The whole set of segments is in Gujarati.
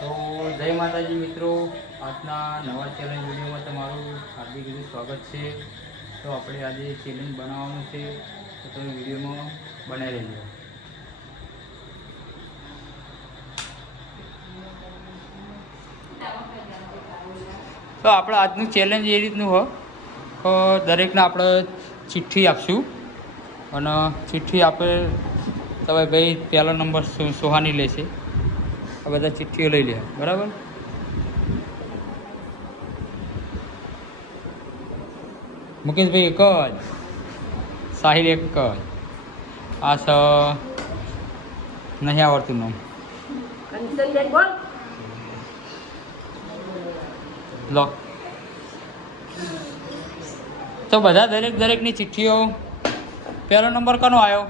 તો જય માતાજી મિત્રો, આજના નવા ચેલેન્જ વિડીયોમાં તમારું હાર્દિક રીતે સ્વાગત છે. તો આપણે આજે ચેલેન્જ બનાવવાનું છે. તો તમે વિડીયોમાં બનાવી લેજો. તો આપણે આજનું ચેલેન્જ એ રીતનું તો દરેકને આપણે ચિઠ્ઠી આપશું. અને ચિઠ્ઠી આપે તમે ભાઈ પહેલો નંબર સુહાની લેશે. આ બધા ચિઠ્ઠીઓ લઈ લે બરાબર? મુકેશભાઈ એક જ. સાહિલ એક જ. આ સ નહીં આવડતું નામ. લો. તો બધા દરેક દરેકની ચિઠ્ઠીઓ પહેલો નંબર કનો આવ્યો?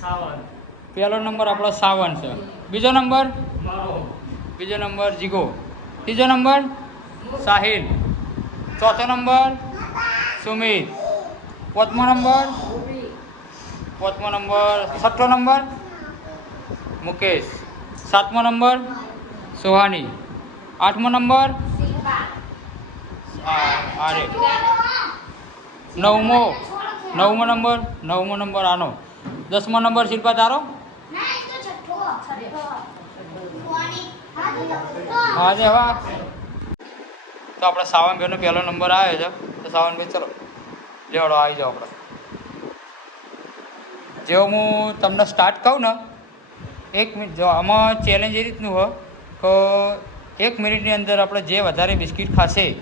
સાવન. પહેલો નંબર આપણો સાવન છે. બીજો નંબર? બીજો નંબર જીગો. ત્રીજો નંબર? સાહિલ. ચોથો નંબર? સુમિત. પાંચમો નંબર? પાંચમો નંબર? છઠ્ઠો નંબર? મુકેશ. સાતમો નંબર? સોહાની. આઠમો નંબર? આરે. નવમો. નવમો નંબર? નવમો નંબર આનો. દસમો નંબર શિલ્પા તારો? હા. જે હવા તો આપણે સાવનભાઈનો પહેલો નંબર આવ્યો છે. તો સાવનભાઈ ચલો. લેવડો આવી જાઓ આપણે. જેવો હું તમને સ્ટાર્ટ કહું ને, એક મિનિટ, જો આમાં ચેલેન્જ એ રીતનું હોય કે એક મિનિટની અંદર આપણે જે વધારે બિસ્કિટ ખાશે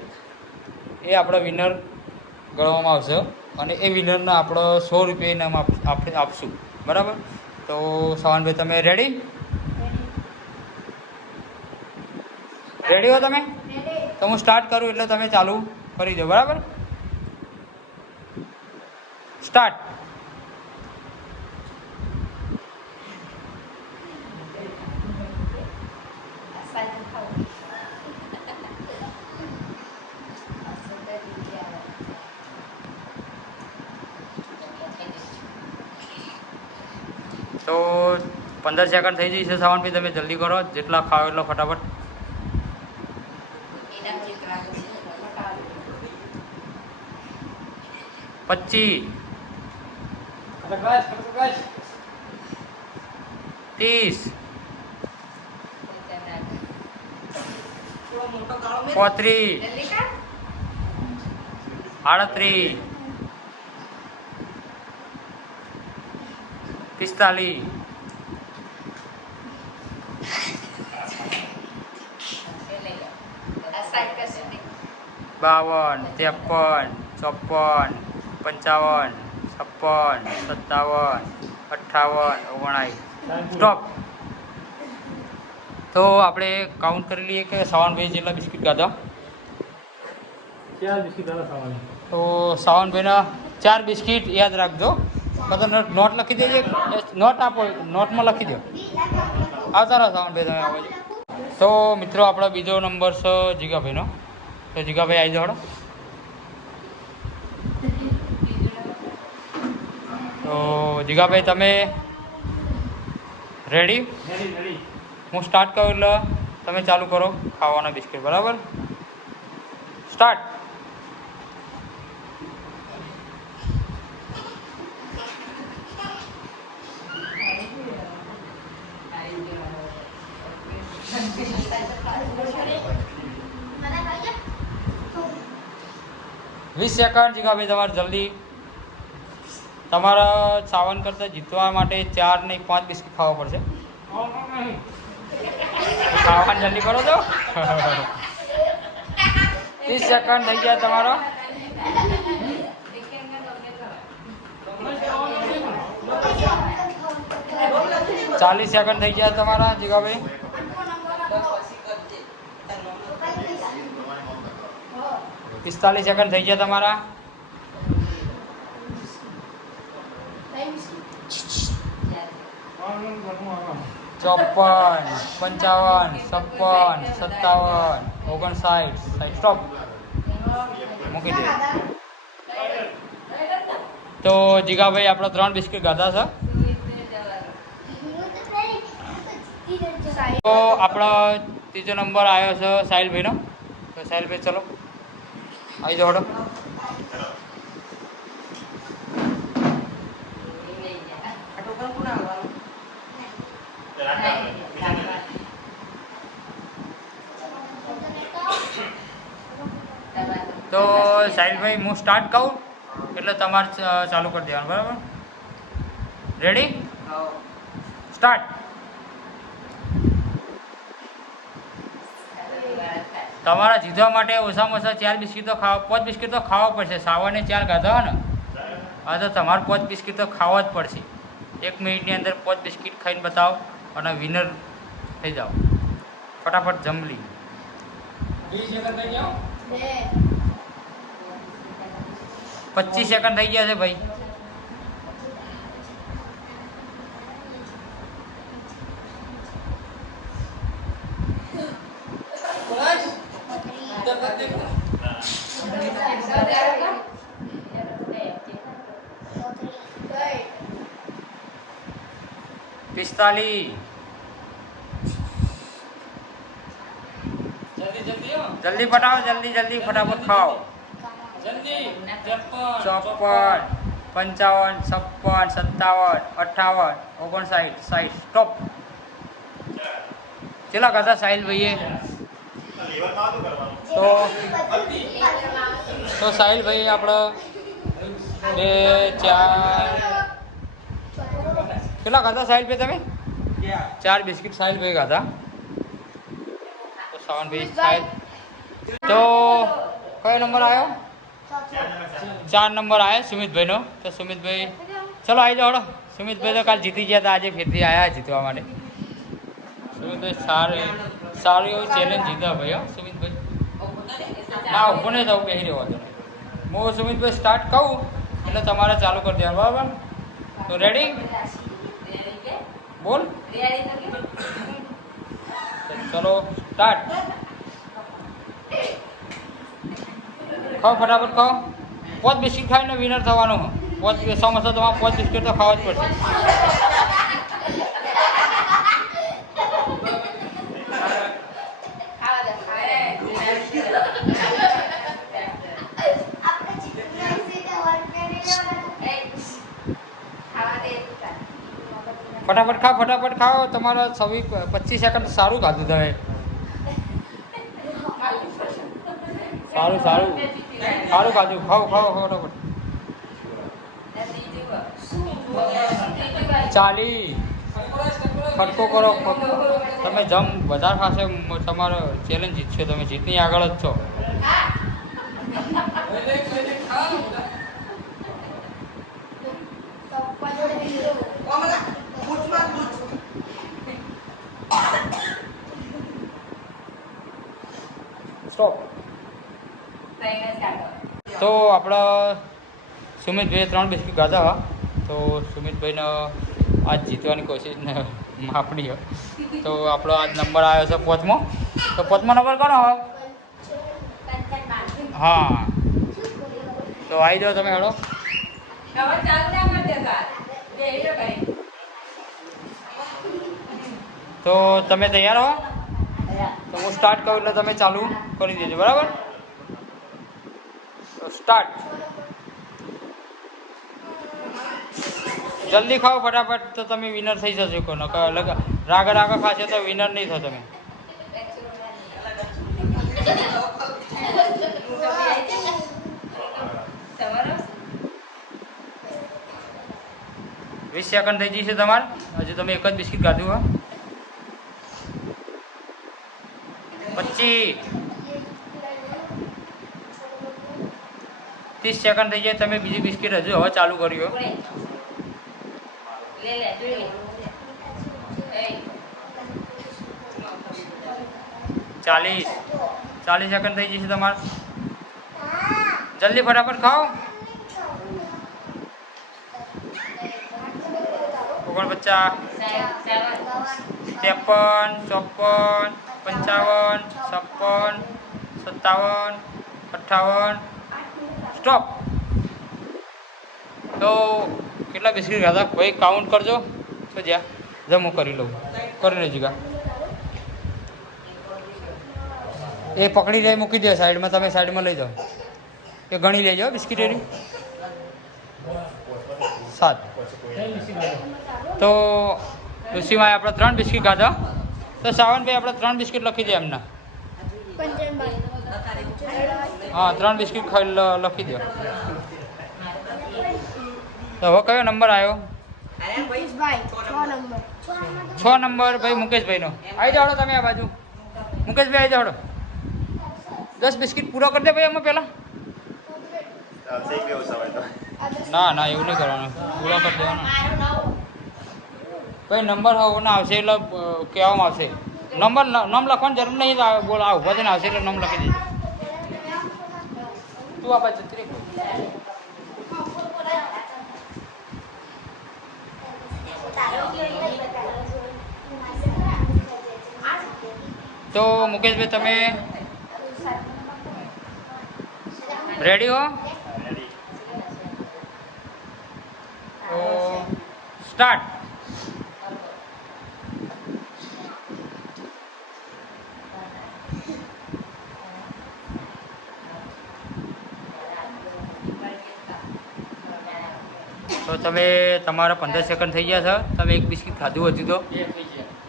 એ આપણો વિનર ગણવામાં આવશે. અને એ વિનરને આપણે સો રૂપિયા ઇનામ આપશું. બરાબર? તો સવાનભાઈ તમે રેડી રેડી હો તમે? તો હું સ્ટાર્ટ કરું એટલે તમે ચાલુ કરી દો બરાબર? સ્ટાર્ટ તો પંદર સેકન્ડ થઈ જશે સાવનભાઈ તમે જલ્દી કરો જેટલા ખાઓ એટલો ફટાફટ. પચીસ. ત્રીસ. પોત્રીસ. આડત્રીસ. પિસ્તાલીસ બાવન ત્રેપન ચોપન પંચાવન છપ્પન સત્તાવન અઠ્ઠાવન ઓગણાવીસ સ્ટોપ તો આપણે કાઉન્ટ કરી લઈએ કે સાવનભાઈ જેટલા બિસ્કિટ ખાધા? ચાર બિસ્કિટ તો સાવનભાઈના ચાર બિસ્કિટ યાદ રાખજો. કાં તો નોટ લખી દેજે. નોટ આપો નોટમાં લખી દો. આવતા રહો સાવનભાઈ તમે આવો. તો મિત્રો આપણો બીજો નંબર છે જીગાભાઈનો. તો જીગાભાઈ આવી જાઓ તો જીગાભાઈ તમે રેડી હું સ્ટાર્ટ કરું એટલે તમે ચાલુ કરો ખાવાના બિસ્કિટ બરાબર? સ્ટાર્ટ વીસ સેકન્ડ જીગાભાઈ તમારે જલ્દી. તમારા સાવન કરતાં જીતવા માટે ચાર ને પાંચ બિસ્કિટ ખાવા પડશે. ખાવાનું જલ્દી કરો તો. ત્રીસ સેકન્ડ થઈ ગયા તમારો. ચાલીસ સેકન્ડ થઈ ગયા તમારા જીગાભાઈ પિસ્તાલીસ સેકન્ડ થઈ ગયા તમારા. ચોપન, પંચાવન, છપ્પન, સત્તાવન, ઓગણસાઠ સાઠ સ્ટોપ મૂકી દે. તો જીગાભાઈ, આપણે ત્રણ બિસ્કિટ ગાધા છે. તો આપણો ત્રીજો નંબર આવ્યો છે સાહિલભાઈનો. તો સાહિલભાઈ, ચલો. આવી જાઓ હડો તો સાહિલભાઈ, હું સ્ટાર્ટ કહું? એટલે તમારે ચાલુ કરી દેવાનું, બરાબર? રેડી સ્ટાર્ટ તમારા જીધવા માટે ઓછામાં ઓછા ચાર બિસ્કીટ તો ખાવા પાંચ બિસ્કીટ તો ખાવા પડશે. સાવરને ચાર ખાધા હોય ને? હા તો તમારે પાંચ બિસ્કીટ તો ખાવા જ પડશે. એક મિનિટની અંદર પાંચ બિસ્કીટ ખાઈને બતાવો અને વિનર થઈ જાઓ. ફટાફટ જમલી. થઈ ગયા પચીસ સેકન્ડ થઈ ગયા છે ભાઈ. પિસ્તાલીસ જલ્દી જલ્દી હો જલ્દી પટાવો જલ્દી જલ્દી ફટાફટ ખાઓ જલ્દી ત્રેપન ચોપન પંચાવન છપ્પન સત્તાવન અઠાવન ઓગણસાઠ સાઠ સ્ટોપ કેટલા ખાધા સાહિલ ભાઈએ તો તો સાહિલ ભાઈ આપણે બે, ચાર કેટલા ખાધા સાહિલ ભાઈ તમે? ચાર બિસ્કિટ સાહિલ ભાઈ ખાધા. તો સાવનભાઈ સાહિલ. તો કયો નંબર આવ્યો ચાર નંબર આવ્યો સુમિતભાઈનો. તો સુમિતભાઈ, ચલો આવી જાઓ સુમિતભાઈ તો કાલ જીતી ગયા હતા, આજે ફેરથી આવ્યા જીતવા માટે. સુમિતભાઈ સારું. સારું એવું ચેલેન્જ જીતા ભાઈ, હા, સુમિતભાઈ. ના ઊભો નહીં થવું બેસી રહ્યો હતો હું સુમિતભાઈ સ્ટાર્ટ કહું, એટલે તમારે ચાલુ કરી દેવાનું, બરાબર? તો રેડી બોલ. ચલો સ્ટાર્ટ ખાઓ ફટાફટ, ખાઓ. પાંચ બિસ્કિટ ખાઈને વિનર થવાનું. પાંચ સમોસા તમારે પાંચ બિસ્કિટ તો ખાવા જ પડશે. ફટાફટ ખાઓ ફટાફટ ખાઓ. તમારા છવ્વીસ પચીસ સેકન્ડ સારું ખાધું તમે. સારું સારું. સારું ખાધું. ખાઓ ખાઓ ફટાફટ. ચાલી. ખટકો કરો. તમે જમ વધારે ખાશે તમારો ચેલેન્જ જીતશો. તમે જીતની આગળ જ છો. સ્ટોપ તો આપણા સુમિતભાઈએ ત્રણ બિસ્કીટ ગાધા તો સુમિતભાઈને આજ જીતવાની કોશિશ ને માપણી તો આપણો આજ નંબર આવ્યો છે પાંચમો. તો પાંચમો નંબર કોનો હા? તો આવી જાઓ તમે હેડો. તો તમે તૈયાર હો? તો હું સ્ટાર્ટ કરું એટલે તમે ચાલુ કરી દેજો, બરાબર? તો સ્ટાર્ટ જલ્દી ખાઓ ફટાફટ, તો તમે વિનર થઈ જશો કોનો અલગ રાગ રાગ ખાશે તો વિનર નહીં થો તમે. વીસ સેકન્ડ થઈ જશે તમારે. હજુ તમે એક જ બિસ્કિટ ખાધું, હો. પચીસ ત્રીસ સેકન્ડ થઈ જાય તમે બીજી બિસ્કિટ હજુ હવે ચાલુ કર્યો. ચાલીસ. ચાલીસ સેકન્ડ થઈ જશે તમારે. જલ્દી ફટાફટ ખાઓ. ઓગણપચાસ. ત્રેપન ચોપન. પંચાવન, છપ્પન, સત્તાવન, અઠ્ઠાવન. સ્ટોપ તો કેટલા બિસ્કિટ ખાધા? કોઈ કાઉન્ટ કરજો. તો જ્યાં જમો કરી લઉં. કરી લેજો ગા એ પકડી જાય, મૂકી દો સાઈડમાં, તમે સાઈડમાં લઈ જાઓ. એ ગણી લેજો બિસ્કીટ એની. સાત. તો ઋષિમાં આપણે ત્રણ બિસ્કીટ ખાધા. તો સાવનભાઈ આપણે ત્રણ બિસ્કીટ લખી દે એમના. હા ત્રણ બિસ્કીટ લખી દો. તો હવે કયો નંબર આવ્યો છ નંબર ભાઈ મુકેશભાઈનો. આવી જાઓ તમે આ બાજુ. મુકેશભાઈ આવી જાઓ દસ બિસ્કીટ પૂરો કરી દે ભાઈ અમે પહેલાં. ના ના એવું નહીં કરવાનું. પૂરો કરી દેવાનો. ભાઈ નંબર ના આવશે એટલે કહેવામાં આવશે. નંબર નામ લખવાની જરૂર નહીં બોલ આ ઊભા થઈને આવશે એટલે નામ લખી દેજો. તું આ બાજુ તો મુકેશભાઈ તમે રેડી હો? સ્ટાર્ટ. તમે તમારા પંદર સેકન્ડ થઈ ગયા છે. તમે એક બિસ્કિટ ખાધું હતું તો?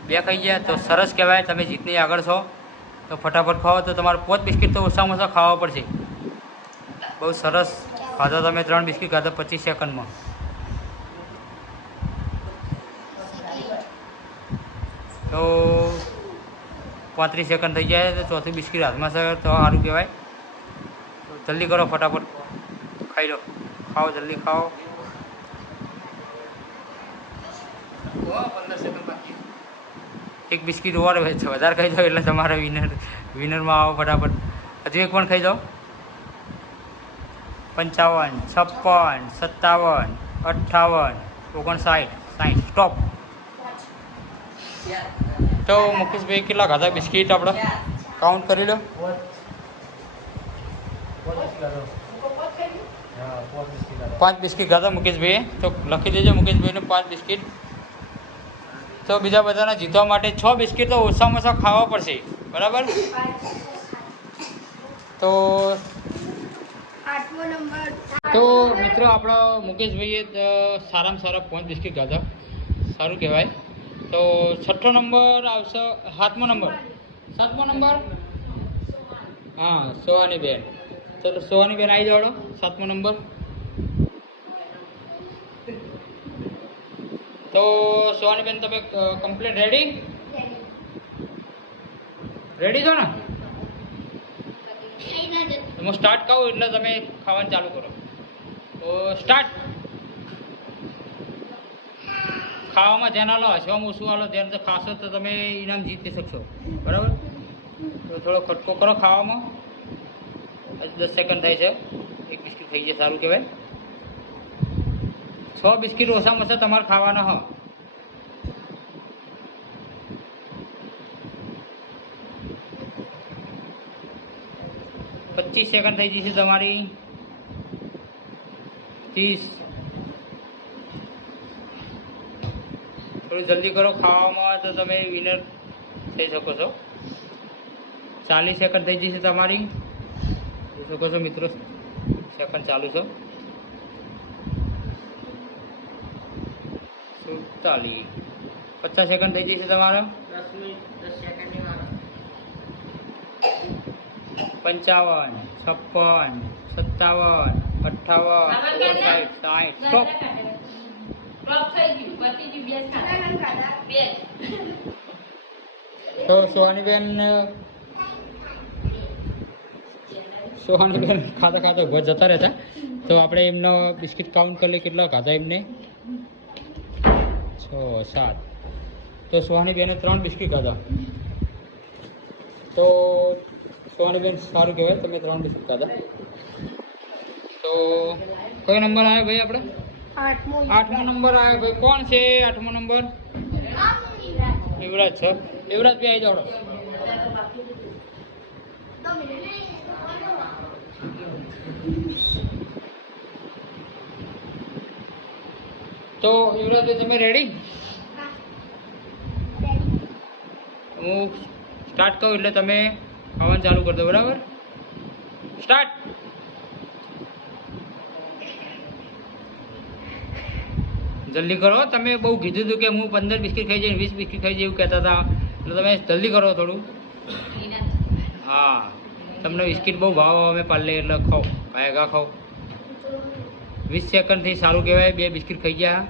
બે ખાઈ ગયા? તો સરસ કહેવાય તમે જીતની આગળ છો. તો ફટાફટ ખાઓ. તો તમારે પાંચ બિસ્કિટ તો ઓછામાં ઓછા ખાવા પડશે. બહુ સરસ ખાધો તમે ત્રણ બિસ્કિટ ખાધો પચીસ સેકન્ડમાં તો પાંત્રીસ સેકન્ડ થઈ જાય તો ચોથી બિસ્કિટ હાથમાં છે. તો સારું કહેવાય. તો જલ્દી કરો ફટાફટ. ખાઈ લો. ખાઓ જલ્દી ખાઓ. એક બિસ્કિટ ઓર છે. વધારે ખાઈ જાઓ એટલે તમારે વિનર વિનરમાં આવો ફટાફટ. હજુ એક પણ ખાઈ જાઓ. પંચાવન, છપ્પન, સત્તાવન, અઠ્ઠાવન, ઓગણસાઠ સાઠ સ્ટોપ તો મુકેશભાઈ, કેટલા ખાધા બિસ્કિટ આપણે કાઉન્ટ કરી લો. પાંચ બિસ્કિટ ખાધા. મુકેશભાઈએ તો લખી દેજો મુકેશભાઈને પાંચ બિસ્કિટ. તો બીજા બધાને જીતવા માટે છ બિસ્કિટ તો ઓછામાં ઓછા ખાવા પડશે. બરાબર? તો તો મિત્રો આપણો મુકેશભાઈએ સારામાં સારા પાંચ બિસ્કિટ ખાધા. સારું કહેવાય. તો છઠ્ઠો નંબર આવશે સાતમો નંબર. સાતમો નંબર? હા સોહાની બેન. ચલો સોહાની બેન આવી જાવડો. સાતમો નંબર. તો સોહાની બેન તમે કમ્પ્લીટ રેડી રેડી છો ને? હું સ્ટાર્ટ કહું એટલે તમે ખાવાનું ચાલુ કરો. તો સ્ટાર્ટ ખાવામાં ધ્યાન આલો, હસવામાં ઓછું આલો, ધ્યાન તો ખાશો તો તમે ઇનામ જીતી શકશો. બરાબર? તો થોડો ખટકો કરો ખાવામાં. દસ સેકન્ડ થાય છે. એક બિસ્કિટ થઈ જાય સારું કહેવાય. છ બિસ્કિટ ઓછામાં ઓછા તમારે ખાવાના હો. પચીસ સેકન્ડ થઈ જશે તમારી. ત્રીસ. થોડું જલ્દી કરો, ખાવામાં તો તમે વિનર થઈ શકો છો. ચાલીસ સેકન્ડ થઈ જશે તમારી. જોઈ શકો છો મિત્રો સેકન્ડ ચાલુ છે. સુડતાલીસ પચાસ સેકન્ડ થઈ જશે તમારે? પંચાવન છપ્પન સત્તાવન અઠ્ઠાવન ઓગણસાઠ સાઠ સ્ટોપ તો સોહાનીબેન સોહાનીબેન ખાતા ખાતા ઊભા જતા રહેતા. તો આપણે એમનો બિસ્કિટ કાઉન્ટ કરી લઈએ. કેટલા ખાધા એમને? છ સાત. તો સોહાનીબેને ત્રણ બિસ્કીટ ખાધા. તો સોહાનીબેન સારું કહેવાય તમે ત્રણ બિસ્કીટ ખાધા. તો કયો નંબર આવ્યો ભાઈ આપણે? આઠમો નંબર. આવ્યો ભાઈ. કોણ છે આઠમો નંબર? યુવરાજ છે. યુવરાજ બી આવી જાઓ. તો યુવરાજ તમે રેડી હું સ્ટાર્ટ કહું એટલે તમે ખાવાનું ચાલુ કરી દો, બરાબર? સ્ટાર્ટ જલ્દી કરો, તમે બહુ કીધું હતું કે હું પંદર બિસ્કિટ ખાઈ જઈને વીસ બિસ્કિટ ખાઈ જઈ એવું કહેતા હતા. એટલે તમે જલ્દી કરો થોડું. હા, તમને બિસ્કિટ બહુ ભાવ અમે પાલે એટલે ખાઓ ભાયગા ખાઓ. વીસ સેકન્ડથી સારું કહેવાય, બે બિસ્કિટ ખાઈ ગયા.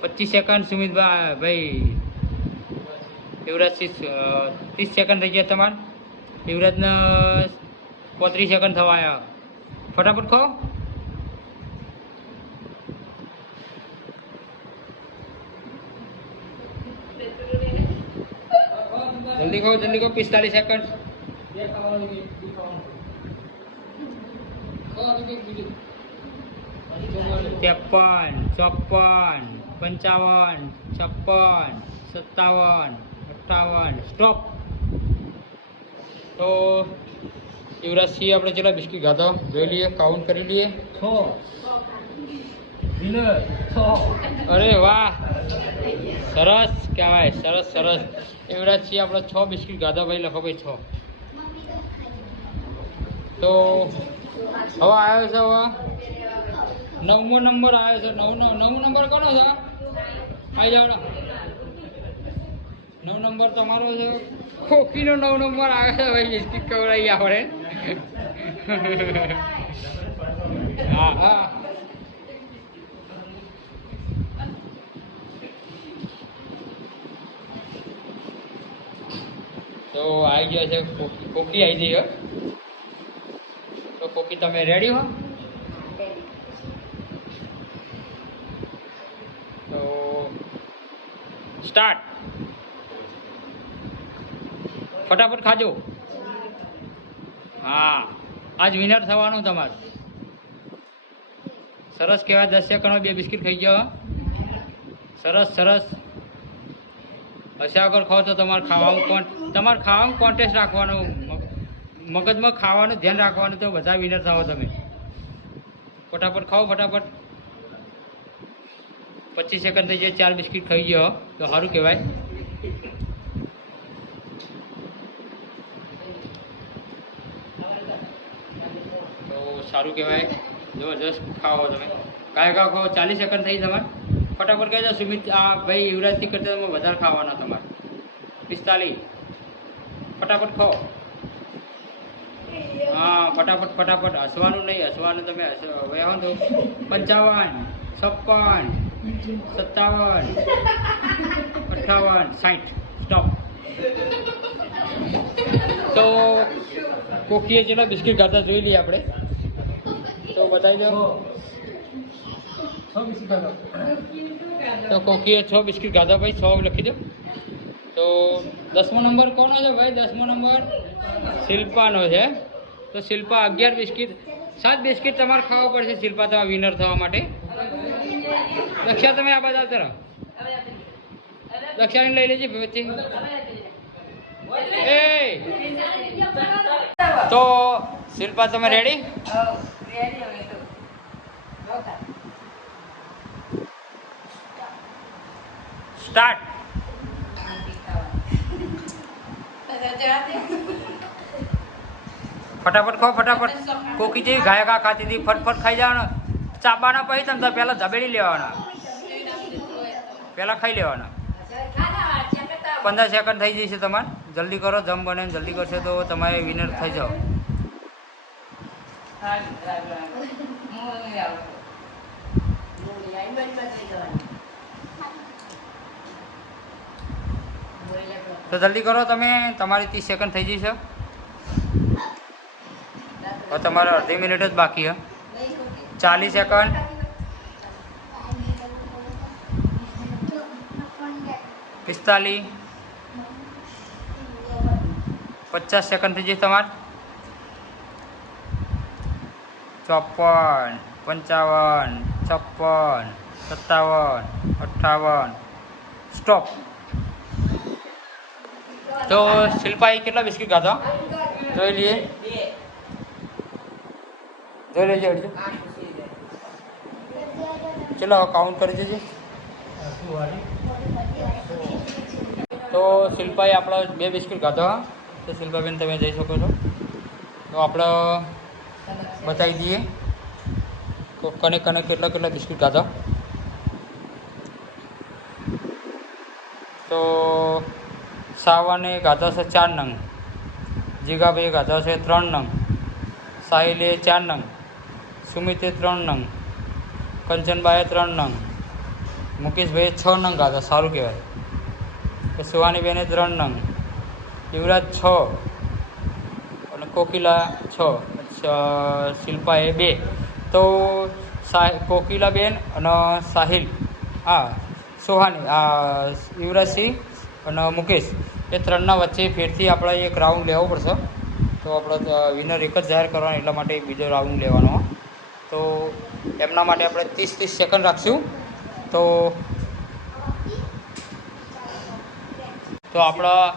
પચીસ સેકન્ડ સુમિતભાઈ ભાઈ યુવરાજથી ત્રીસ સેકન્ડ થઈ ગયા તમારે યુવરાજને પોત્રીસ સેકન્ડ થવા આવ્યા ફટાફટ ખાઓ જલ્દી ખાઓ જલ્દી ખાઓ પિસ્તાલીસ સેકન્ડ બે ખાવાનું બે બે ખાવાનું ખાવાનું કે બીજું હજી જમવાનું ત્રેપન ચોપન પંચાવન છપ્પન સત્તાવન અઠ્ઠાવન. સ્ટોપ તો યુવરાજસિંહ આપણે જેટલા બિસ્કિટ ખાધા? જોઈ લઈએ કાઉન્ટ કરી લઈએ. છ. અરે વાહ. સરસ કહેવાય સરસ સરસ. યુવરાજસિંહ આપણે છ બિસ્કિટ ખાધા ભાઈ લખો ભાઈ છ. તો હવે આવ્યો છે હવે? નવમો નંબર આવ્યો છે. નવ નવ નંબર કોનો છે? આવી જાઓ નવ નંબર તમારો છે. ખોખીનો નવ નંબર આવે છે ભાઈ બિસ્કિટ ખવડાવી આપણે. હા. હા તો આવી ગયો છે, કોકી આવી હો. તો કોકી, તમે રેડી હો તો સ્ટાર્ટ ફટાફટ ખાજો. હા, આજ વિનર થવાનું તમારે. સરસ કહેવાય દસ સેકન્ડમાં બે બિસ્કિટ ખાઈ ગયો સરસ સરસ. હશે વગર ખાવ તો તમારે ખાવાનું કોણ તમારે ખાવાનું કોન્ટેસ્ટ રાખવાનું. મગ- મગજમાં ખાવાનું ધ્યાન રાખવાનું તો બધા વિનર થાઓ તમે. ફટાફટ ખાઓ, ફટાફટ. પચીસ સેકન્ડ થઈ જાય, ચાર બિસ્કિટ ખાઈ ગયો તો સારું કહેવાય. તો સારું કહેવાય. જબરજસ્ત ખાઓ તમે. કાંઈ કાંઈ ખાઓ, ચાલીસ સેકન્ડ થઈ તમારે. ફટાફટ કહેજો, સુમિત, આ ભાઈ યુવરાજથી કરતા તમે વધારે ખાવાના તમારે. પિસ્તાલીસ. ફટાફટ ખાઓ. હા, ફટાફટ ફટાફટ. હસવાનું નહીં, હસવાનું તમે હસ- હવે આવો તો. પંચાવન, છપ્પન. સત્તાવન. અઠ્ઠાવન. સાઠ. સ્ટોપ તો કોકીએ જેટલા બિસ્કિટ ગાતા જોઈ લઈએ આપણે. તો બતાવી દો. તો કોકીએ છ બિસ્કિટ ગાધા ભાઈ, છ લખી દો. તો દસમો નંબર કોનો છે ભાઈ? દસમો નંબર શિલ્પાનો છે. તો શિલ્પા અગિયાર બિસ્કિટ, સાત બિસ્કિટ તમારે ખાવા પડશે શિલ્પા, તમારા વિનર થવા માટે. લક્ષ્યા તમે આ બધા આવતા રહો. લક્ષ્યાને લઈ લેજે વચ્ચે. એ તો, શિલ્પા, તમે રેડી સ્ટાર્ટ ફટાફટ ખાઓ, ફટાફટ. કોકી જેવી ગાયકા ખાતી હતી. ફટફટ ખાઈ જવાના. ચાબાના પછી તમે પહેલાં ધબેડી લેવાના. પહેલાં ખાઈ લેવાના. પંદર સેકન્ડ થઈ જશે તમારે. જલ્દી કરો, જમ બને જલ્દી કરશો તો તમારે વિનર થઈ જાઓ. તો જલ્દી કરો તમે, તમારી ત્રીસ સેકન્ડ થઈ જશે. તમારે અડધી મિનિટ જ બાકી છે. ચાલીસ સેકન્ડ. પિસ્તાલીસ. પચાસ સેકન્ડ થઈ જશે તમારે. ચોપન પંચાવન છપ્પન સત્તાવન અઠ્ઠાવન. સ્ટોપ. તો શિલ્પાએ કેટલા બિસ્કિટ ખાધા? જોઈ લઈએ. જોઈ લેજો ચલો કાઉન્ટ કરી દેજે. તો શિલ્પાએ આપણા બે બિસ્કિટ ખાધા તો શિલ્પાબેન, તમે જઈ શકો છો. તો આપણે બતાવી દઈએ તો કને કને કેટલા કેટલા બિસ્કિટ ખાધા તો સાવાને ખાધા છે ચાર નંગ, જીગાભાઈએ ખાધા છે ત્રણ નંગ સાહિલે ચાર નંગ, સુમિતે ત્રણ નંગ કંચનબાએ ત્રણ નંગ, મુકેશભાઈએ છ નંગ ગાતા સારું કહેવાય. સુહાનીબેને ત્રણ નંગ, યુવરાજ છ અને કોકિલા છ શિલ્પાએ બે. તો કોકિલાબેન અને સાહિલ હા સોહાની, આ, યુવરાજસિંહ અને મુકેશ, એ ત્રણના વચ્ચે ફેરથી આપણે એક રાઉન્ડ લેવો પડશે. તો આપણે વિનર એક જ જાહેર કરવાનો, એટલા માટે બીજો રાઉન્ડ લેવાનો. તો એમના માટે આપણે ત્રીસ ત્રીસ સેકન્ડ રાખશું. તો તો આપણા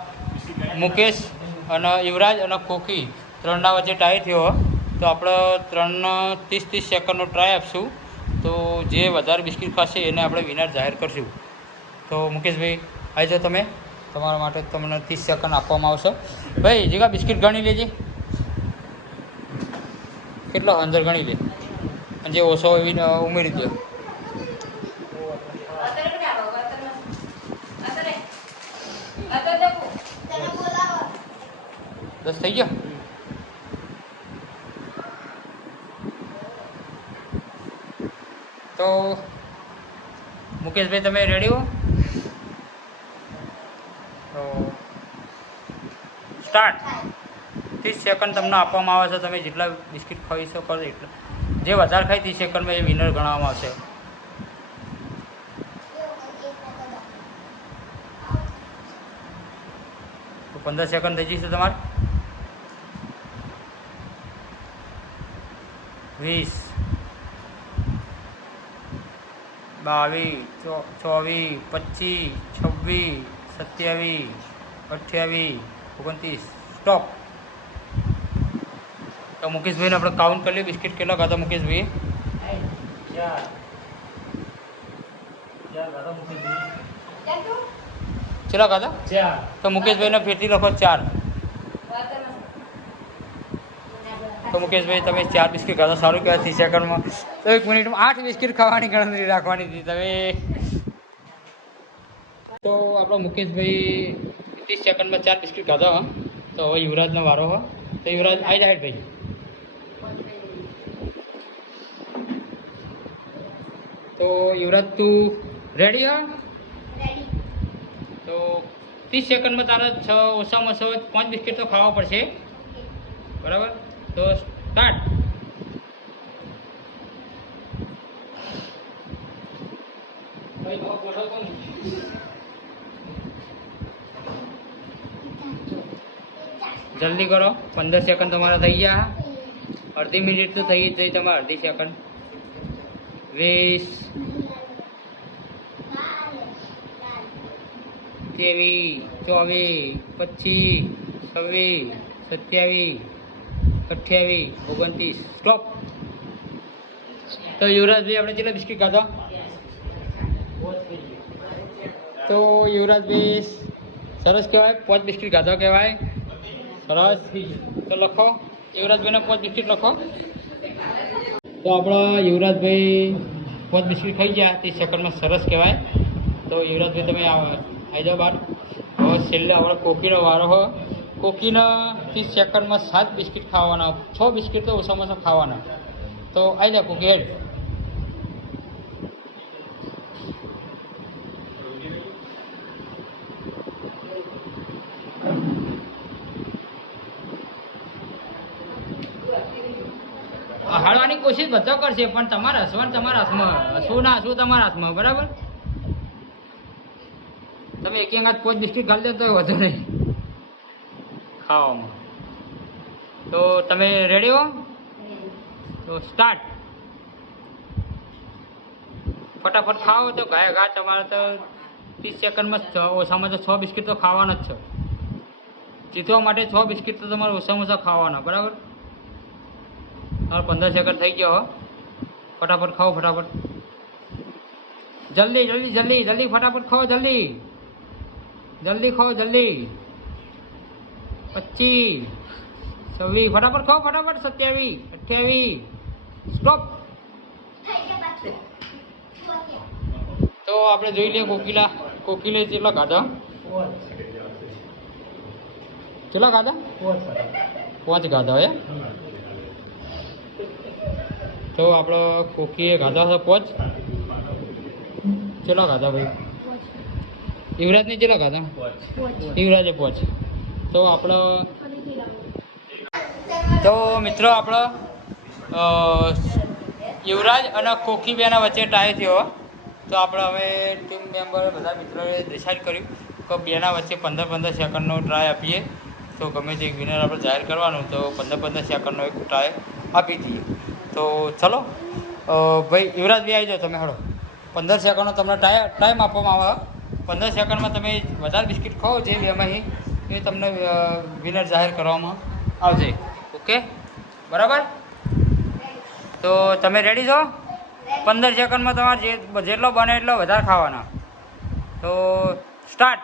મુકેશ અને યુવરાજ અને કોકી ત્રણના વચ્ચે ટાઈ થયો. તો આપણે ત્રણ ત્રીસ ત્રીસ સેકન્ડનો ટ્રાય આપશું. તો જે વધારે બિસ્કિટ ખાશે એને આપણે વિનર જાહેર કરશું. તો મુકેશભાઈ આવી જાઓ તમે. તમારા માટે તમને ત્રીસ સેકન્ડ આપવામાં આવશે. ભાઈ, જીગા બિસ્કિટ ગણી લેજે. કેટલો અંદર ગણી લે? અને જે ઓછો અ, ઉમેરી દો. દસ થઈ ગયો? તો મુકેશભાઈ તમે રેડી હો? તો સ્ટાર્ટ ત્રીસ સેકન્ડ તમને આપવામાં આવે છે તમે જેટલા બિસ્કિટ ખાઈ શકો એટલા. જે વધારે ખાય ત્રીસ સેકન્ડમાં એ વિનર ગણવામાં આવશે. તો પંદર સેકન્ડ થઈ જશે તમારે. વીસ. બાવીસ ચોવીસ, પચીસ, છવ્વીસ, સત્યાવીસ, અઠ્યાવીસ, ઓગણત્રીસ. સ્ટોપ તો મુકેશભાઈને આપણે કાઉન્ટ કરી લઈએ, બિસ્કિટ કેટલા ખાધા મુકેશભાઈ? કેટલા ખાધા? તો મુકેશભાઈને ફેરથી લખો ચાર. તો મુકેશભાઈ, તમે ચાર બિસ્કિટ ખાધા, સારું કહેવાય ત્રીસ સેકન્ડમાં તો એક મિનિટમાં આઠ બિસ્કિટ ખાવાની ગણતરી રાખવાની હતી તમે. તો આપણો મુકેશભાઈ ત્રીસ સેકન્ડમાં ચાર બિસ્કિટ ખાધા તો હવે યુવરાજનો વારો, હા. તો યુવરાજ આવી જાય ભાઈ. તો યુવરાજ તું રેડી હા? તો ત્રીસ સેકન્ડમાં તારે છ ઓછામાં ઓછો પાંચ બિસ્કિટ તો ખાવા પડશે. બરાબર? તો સ્ટાર્ટ. જલ્દી કરો. પંદર સેકન્ડ તમારા થઈ ગયા. અડધી મિનિટ તો થઈ જ જઈ તમારે અડધી સેકન્ડ વીસ તેવીસ ચોવીસ પચીસ, છવ્વીસ, સત્યાવીસ, અઠ્યાવીસ, ઓગણત્રીસ. સ્ટોપ તો યુવરાજભાઈ, આપણે કેટલા બિસ્કિટ ખાધા? તો યુવરાજભાઈ, સરસ કહેવાય, પાંચ બિસ્કિટ ખાધા કહેવાય. સરસ. તો લખો. યુવરાજભાઈને પાંચ બિસ્કિટ લખો. તો આપણા યુવરાજભાઈ પાંચ બિસ્કિટ ખાઈ ગયા. તે સેકન્ડમાં સરસ કહેવાય. તો યુવરાજભાઈ, તમે આવો જાઓ બહાર હવે છેલ્લે આપણો કોકીનો વારો હોય કોકીના ત્રીસ સેકન્ડમાં સાત બિસ્કિટ ખાવાના, છ બિસ્કિટ તો ઓછામાં ઓછા ખાવાના. તો આવી જાઓ કોકી, હેડ. કોશિશ બધો કરશે, પણ તમારા હસવાનું તમારા હાથમાં હસવું ના હસવું તમારા હાથમાં, બરાબર? તમે એક એક હાથ પોચ બિસ્કિટ ખાલી દે તો વધુ નહીં ખાવામાં. તો તમે રેડી હો? તો સ્ટાર્ટ ફટાફટ ખાઓ તો ગાય ઘા તમારે તો ત્રીસ સેકન્ડમાં ઓછામાં તો છ બિસ્કિટ તો ખાવાના જ છે. જીતવા માટે છ બિસ્કિટ તો તમારે ઓછામાં ઓછા ખાવાના, બરાબર? તમારે પંદર સેકન્ડ થઈ ગયો હો ફટાફટ ખાઓ ફટાફટ જલ્દી જલ્દી જલ્દી જલ્દી ફટાફટ ખાઓ જલ્દી જલ્દી ખાઓ જલ્દી પચીસ છવ્વીસ ફટાફટ ખાઓ ફટાફટ સત્યાવીસ અઠ્યાવીસ સ્ટોપ તો આપણે જોઈ લઈએ કોકિલા કોકિલે કેટલા ખાધા કેટલા ખાધા પાંચ ખાધા હે તો આપણો કોકીએ ગાધા છે પોચ? કેટલા ગાધા ભાઈ? યુવરાજને કેટલા ગાધા? યુવરાજે પોચ. તો આપણો તો મિત્રો આપણો યુવરાજ અને કોકી બેના વચ્ચે ટાઈ થયો. તો આપણે હવે ટીમ મેમ્બર બધા મિત્રોએ ડિસાઇડ કર્યું કે બેના વચ્ચે પંદર પંદર સેકન્ડનો ટ્રાય આપીએ. તો ગમે તે વિનર આપણે જાહેર કરવાનું, તો પંદર પંદર સેકન્ડનો એક ટ્રાય આપી દઈએ. તો ચલો. ભાઈ યુવરાજ બી આવી જાઓ તમે હળો પંદર સેકન્ડનો તમને ટાઈમ આપવામાં આવે પંદર સેકન્ડમાં તમે વધારે બિસ્કિટ ખાઓ જે બેમાંથી એ તમને વિનર જાહેર કરવામાં આવશે. ઓકે? બરાબર? તો તમે રેડી છો? પંદર સેકન્ડમાં તમારે જે, જેટલો બને એટલો વધારે ખાવાના. તો સ્ટાર્ટ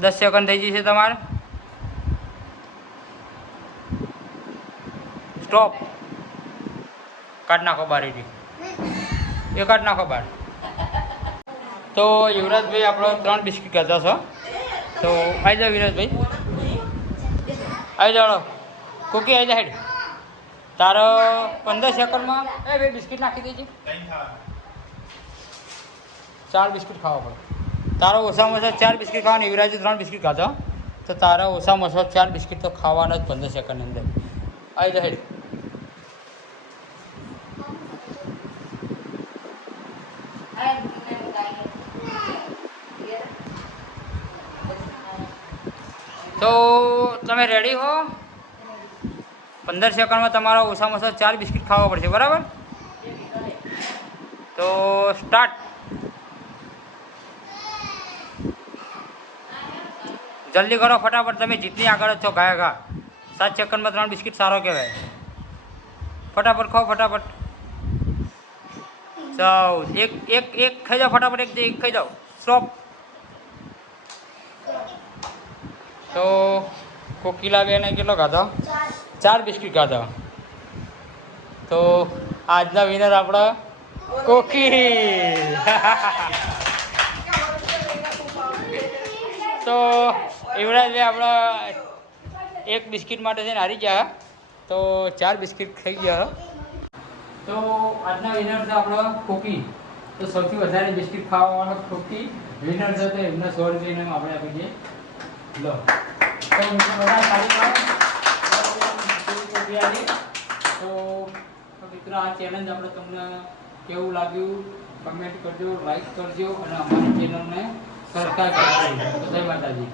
દસ સેકન્ડ થઈ જશે તમારે. સ્ટોપ કાઢ નાખો બારીથી. એ કાઢ નાખો બાર. તો યુવરાજભાઈ, આપણો ત્રણ બિસ્કિટ કરતા છો. તો આવી જાઓ વિરાજભાઈ આવી જાઓ. કુકી આવી જા હેડ. તારો પંદર સેકન્ડમાં એ બે બિસ્કિટ નાખી દેજે. ચાર બિસ્કિટ ખાવા પડે. તારો ઓછામાં ઓછા ચાર બિસ્કિટ ખાવાની, યુવરાજે ત્રણ બિસ્કિટ ખાધા. તો તારા ઓછામાં ઓછા ચાર બિસ્કિટ તો ખાવાના જ પંદર સેકન્ડની અંદર. આવી જા હેડ. તો તમે રેડી હો? પંદર સેકન્ડમાં તમારા ઓછામાં ઓછા ચાર બિસ્કિટ ખાવા પડશે, બરાબર? તો સ્ટાર્ટ જલ્દી કરો ફટાફટ, તમે જીતની આગળ જ છો, ગાયા ઘા. સાત સેકન્ડમાં ત્રણ બિસ્કિટ સારો કહેવાય. ફટાફટ ખાઓ, ફટાફટ. ચૌદ એક એક એક ખાઈ જાઓ, ફટાફટ એક એક ખાઈ જાઓ. સ્ટોપ તો કોકિલા બેને કેટલો ખાધો? ચાર બિસ્કિટ ખાધો. તો, આજના વિનર આપણા કોકી. તો યુવરાજભાઈ આપણા એક બિસ્કિટ માટે છે ને હારી ગયા, તો ચાર બિસ્કિટ ખાઈ ગયા. તો આજના વિનર છે આપણો કોકી. તો સૌથી વધારે બિસ્કિટ ખાવાવાળો કોકી વિનર છે તો એમને સો રૂપિયા ઇનામ આપણે આપી દઈએ. લો. તો બધા આલી. તો મિત્રો આ ચેલેન્જ આપણે તમને કેવું લાગ્યું કમેન્ટ કરજો લાઈક કરજો અને અમારી ચેનલને સબસ્ક્રાઈબ કરજો. જય માતાજી.